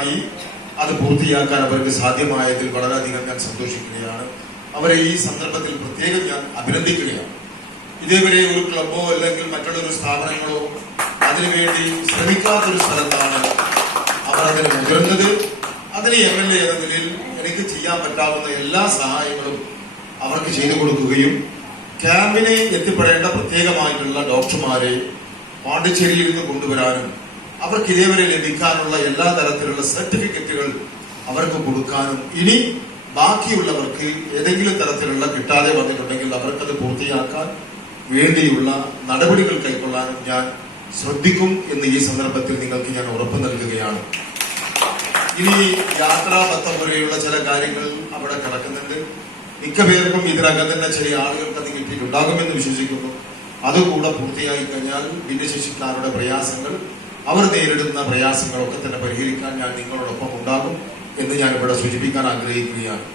വിജയകരമായി അത് പൂർത്തിയാക്കാൻ അവർക്ക് സാധ്യമായതിൽ വളരെയധികം ഞാൻ സന്തോഷിക്കുകയാണ്. അവരെ ഈ സന്ദർഭത്തിൽ പ്രത്യേകം ഞാൻ അഭിനന്ദിക്കുകയാണ്. ഇതേവരെ ഒരു ക്ലബോ അല്ലെങ്കിൽ മറ്റുള്ളൊരു സ്ഥാപനങ്ങളോ അതിനുവേണ്ടി ശ്രമിക്കാത്തൊരു സ്ഥലത്താണ് അവർ അതിന് മുതിർന്നത്. അതിന് എം എൽ എ എന്ന നിലയിൽ എനിക്ക് ചെയ്യാൻ പറ്റാവുന്ന എല്ലാ സഹായങ്ങളും അവർക്ക് ചെയ്തു കൊടുക്കുകയും ക്യാമ്പിനെ എത്തിപ്പെടേണ്ട പ്രത്യേകമായിട്ടുള്ള ഡോക്ടർമാരെ പാണ്ഡിച്ചേരിയിൽ നിന്ന് കൊണ്ടുവരാനും അവർക്ക് ഇതേവരെ ലഭിക്കാനുള്ള എല്ലാ തരത്തിലുള്ള സർട്ടിഫിക്കറ്റുകൾ അവർക്ക് കൊടുക്കാനും ഇനി ബാക്കിയുള്ളവർക്ക് ഏതെങ്കിലും തരത്തിലുള്ള കിട്ടാതെ വന്നിട്ടുണ്ടെങ്കിൽ അവർക്കത് പൂർത്തിയാക്കാൻ വേണ്ടിയുള്ള നടപടികൾ കൈക്കൊള്ളാനും ഞാൻ ശ്രദ്ധിക്കും എന്ന് ഈ സന്ദർഭത്തിൽ നിങ്ങൾക്ക് ഞാൻ ഉറപ്പ് നൽകുകയാണ്. ഇനി യാത്രാ പത്തം പോലെയുള്ള ചില കാര്യങ്ങൾ അവിടെ കിടക്കുന്നുണ്ട്. മിക്ക പേർക്കും ഇതിനകം തന്നെ ചില ആളുകൾക്ക് അത് കിട്ടിയിട്ടുണ്ടാകുമെന്ന് വിശ്വസിക്കുന്നു. അതുകൂടെ പൂർത്തിയായി കഴിഞ്ഞാൽ ഭിന്നശേഷിക്കാരുടെ പ്രയാസങ്ങൾ അവർ നേരിടുന്ന പ്രയാസങ്ങളൊക്കെ തന്നെ പരിഹരിക്കാൻ ഞാൻ നിങ്ങളോടൊപ്പം ഉണ്ടാകും എന്ന് ഞാൻ ഇവിടെ സൂചിപ്പിക്കാൻ ആഗ്രഹിക്കുകയാണ്.